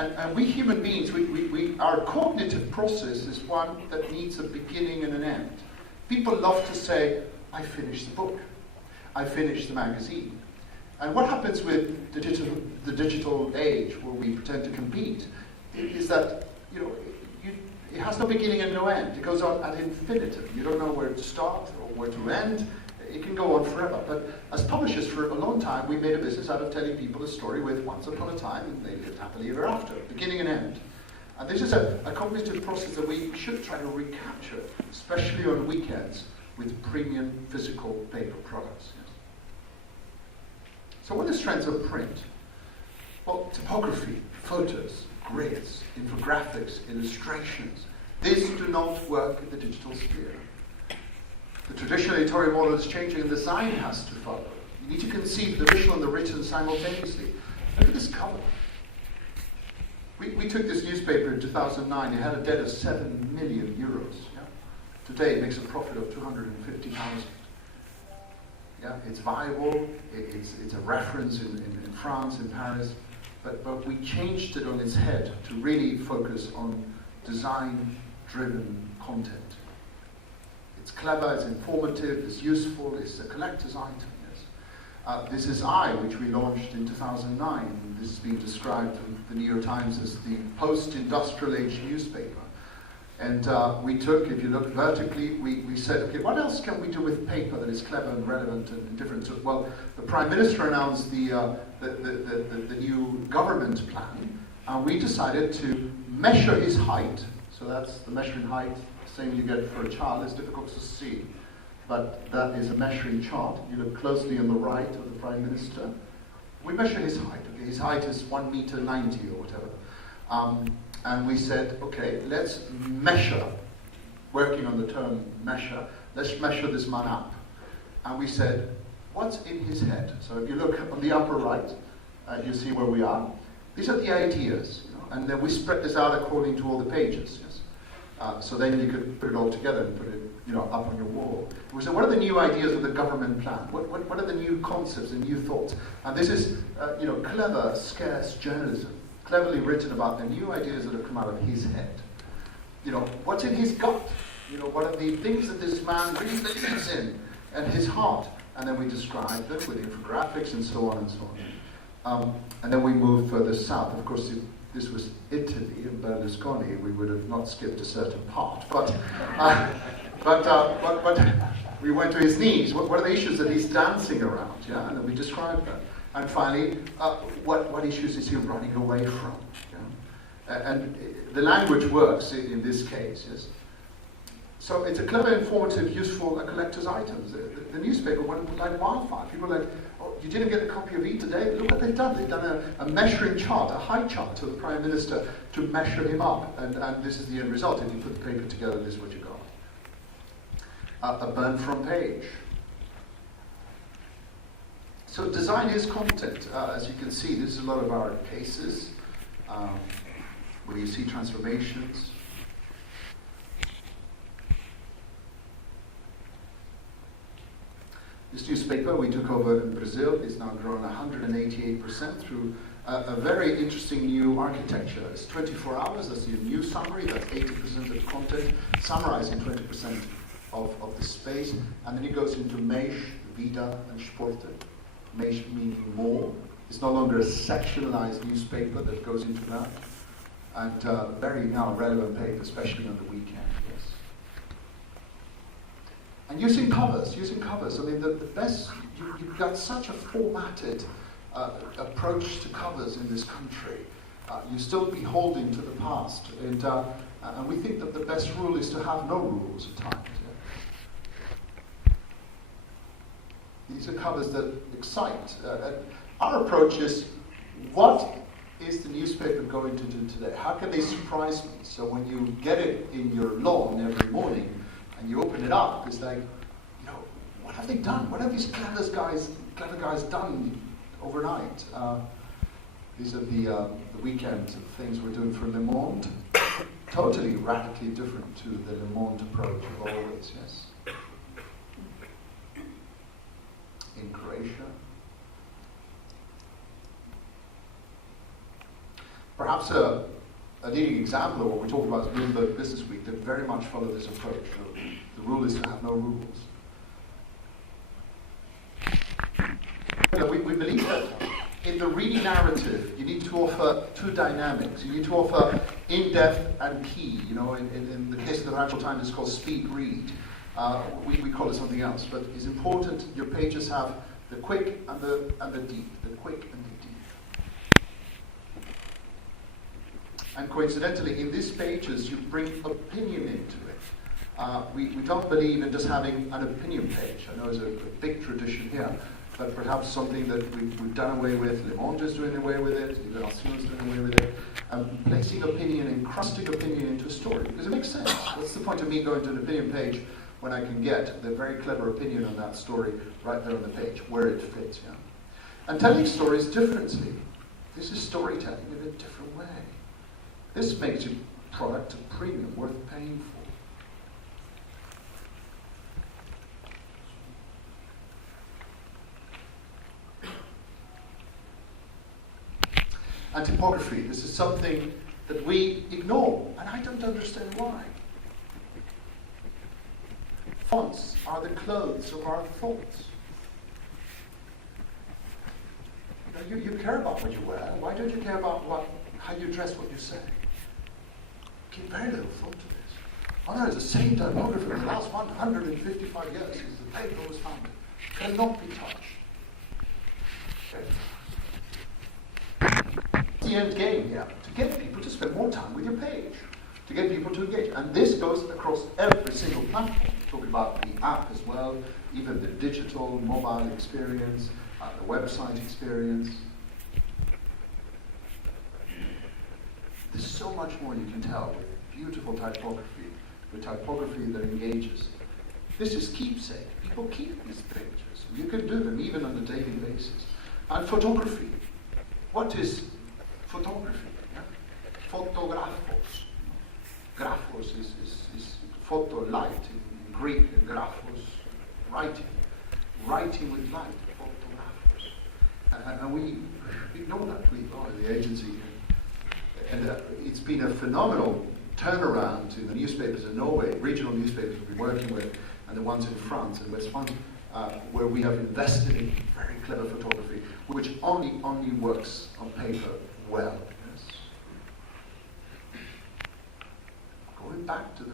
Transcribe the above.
And we human beings, our cognitive process is one that needs a beginning and an end. People love to say, I finished the book, I finished the magazine. And what happens with the digital age, where we pretend to compete, is that it has no beginning and no end. It goes on ad infinitum. You don't know where to start or where to end. It can go on forever. But as publishers, for a long time, we made a business out of telling people a story with once upon a time, and they lived happily ever after, beginning and end. And this is a cognitive process that we should try to recapture, especially on weekends, with premium physical paper products. Yes. So what are the strengths of print? Well, typography, photos, grids, infographics, illustrations. These do not work in the digital sphere. The traditional editorial model is changing and design has to follow. You need to conceive the visual and the written simultaneously. Look at this cover. We took this newspaper in 2009. It had a debt of 7 million euros. Yeah? Today it makes a profit of 250,000. Yeah, it's viable. It's a reference in France, in Paris. But we changed it on its head to really focus on design-driven content. It's clever, it's informative, it's useful, it's a collector's item. Yes. This is I, which we launched in 2009. This has been described in the New York Times as the post-industrial age newspaper. And we took, if you look vertically, we said, okay, what else can we do with paper that is clever and relevant and different? So, well, the Prime Minister announced the new government plan, and we decided to measure his height. So that's the measuring height, same you get for a child. It's difficult to see, but that is a measuring chart. You look closely on the right of the Prime Minister. We measure his height. Okay, his height is 1.90 meters or whatever. And we said, okay, let's measure, working on the term measure, let's measure this man up. And we said, what's in his head? So if you look on the upper right, you see where we are. These are the ideas, and then we spread this out according to all the pages. Yes? So then you could put it all together and put it up on your wall. We said, what are the new ideas of the government plan? What are the new concepts and new thoughts? And this is clever, scarce journalism. Cleverly written about the new ideas that have come out of his head. What's in his gut? What are the things that this man really believes in, and his heart? And then we describe them with infographics and so on and so on. And then we moved further south. Of course, if this was Italy and Berlusconi, we would have not skipped a certain part. But we went to his knees. What are the issues that he's dancing around? Yeah, and then we described that. And finally, what issues is he running away from? Yeah? And the language works in this case. Yes. So it's a clever, informative, useful collector's items. The newspaper went like wildfire. People were like, oh, you didn't get a copy of E today? Look what they've done. They've done a measuring chart, a height chart to the Prime Minister to measure him up. And this is the end result. If you put the paper together, this is what you got. A burnt front page. So design is content. As you can see, this is a lot of our cases where you see transformations. This newspaper we took over in Brazil is now grown 188% through a very interesting new architecture. It's 24 hours, that's the new summary, that's 80% of content, summarizing 20% of the space. And then it goes into Mês, Vida, and Sporte. Mês meaning more. It's no longer a sectionalized newspaper that goes into that. And very now relevant paper, especially on the weekend, yes. And using covers. I mean, the best, you've got such a formatted approach to covers in this country. You're still beholden to the past. And we think that the best rule is to have no rules at times. These are covers that excite. Our approach is, what is the newspaper going to do today? How can they surprise me? So when you get it in your lawn every morning and you open it up, it's like, what have they done? What have these clever guys done overnight? These are the weekend things we're doing for Le Monde. Totally radically different to the Le Monde approach of always, yes. In Croatia. Perhaps a leading example of what we talk about is Bloomberg Business Week that very much follow this approach. The rule is to have no rules. We believe that in the reading narrative, you need to offer two dynamics. You need to offer in-depth and key. You know, in the case of the Financial Times, it's called speed read. We call it something else, but it's important your pages have the quick and the deep. The quick and the deep. And coincidentally, in these pages, you bring opinion into it. We don't believe in just having an opinion page. I know there's a big tradition here, but perhaps something that we've done away with. Le Monde is doing away with it. Libération is doing away with it. Placing opinion, encrusting opinion into a story, because it makes sense. What's the point of me going to an opinion page when I can get the very clever opinion on that story right there on the page, where it fits? Yeah? And telling stories differently. This is storytelling in a different way. This makes your product a premium worth paying for. And typography, this is something that we ignore, and I don't understand why. Fonts are the clothes of our thoughts. You care about what you wear. Why don't you care about how you dress, what you say? Give very little thought to this. Oh no, it's the same typography in the last 155 years since the paper was founded. Cannot be touched. Okay. The end game here, to get people to spend more time with your page, to get people to engage. And this goes across every single platform. Talk about the app as well, even the digital, mobile experience, the website experience. There's so much more you can tell with beautiful typography, with typography that engages. This is keepsake. People keep these pictures. You can do them even on a daily basis. And photography. What is photography? Yeah? Photographos. Graphos is photo, light in Greek, and graphos, writing. Writing with light, photographos. And we ignore that. We ignore the agency. And it's been a phenomenal turnaround in the newspapers in Norway, regional newspapers we've been working with, and the ones in France and West France, where we have invested in very clever photography, which only works on paper well. Yes. Going back to the